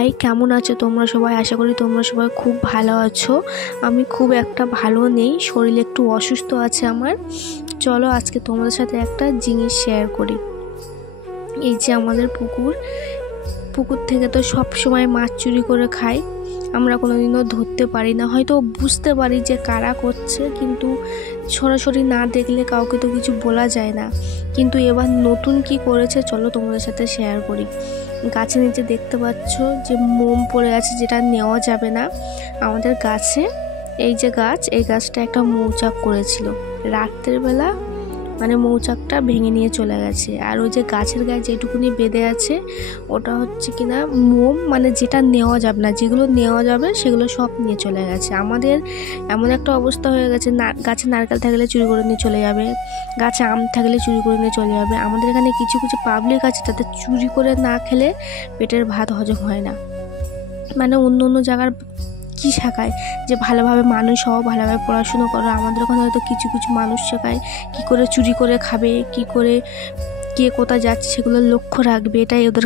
High, কেমন আছো তোমরা সবাই? আশা করি তোমরা সবাই খুব ভালো আছো। আমি খুব একটা ভালো নেই, শরীর একটু অসুস্থ আছে আমার। চলো আজকে তোমাদের সাথে একটা জিনিস শেয়ার করি। এই যে আমাদের পুকুর থেকে তো সব সময় মাছ চুরি করে খাই, আমরা কোনোদিনও ধরতে পারি না। হয়তো বুঝতে পারি যে কারা করছে, কিন্তু সরাসরি না দেখলে কাউকে তো কিছু বলা যায় না। কিন্তু এবার নতুন কি করেছে চলো তোমাদের সাথে শেয়ার করি। গাছের নিচে দেখতে পাচ্ছ যে মোম পড়ে আছে, যেটা নেওয়া যাবে না আমাদের গাছে। এই যে গাছ, এই গাছটা একটা মৌচাক করেছিল রাত্রের বেলা, মানে মৌচাকটা ভেঙে নিয়ে চলে গেছে। আর ওই যে গাছের গায়ে যেটুকুনি বেঁধে আছে ওটা হচ্ছে কিনা মোম, মানে যেটা নেওয়া যাবে না, যেগুলো নেওয়া যাবে সেগুলো সব নিয়ে চলে গেছে। আমাদের এমন একটা অবস্থা হয়ে গেছে, গাছে নারকেল থাকলে চুরি করে নিয়ে চলে যাবে, গাছে আম থাকলে চুরি করে নিয়ে চলে যাবে। আমাদের এখানে কিছু কিছু পাবলিক আছে, তাদের চুরি করে না খেলে পেটের ভাত হজম হয় না। মানে অন্য অন্য জায়গার কি শেখায় যে ভালোভাবে মানুষ হও, ভালোভাবে পড়াশুনো করো, আমাদের ওখানে হয়তো কিছু কিছু মানুষ শেখায় কী করে চুরি করে খাবে, কী করে কে কোথায় যাচ্ছে সেগুলো লক্ষ্য রাখবে, এটাই ওদের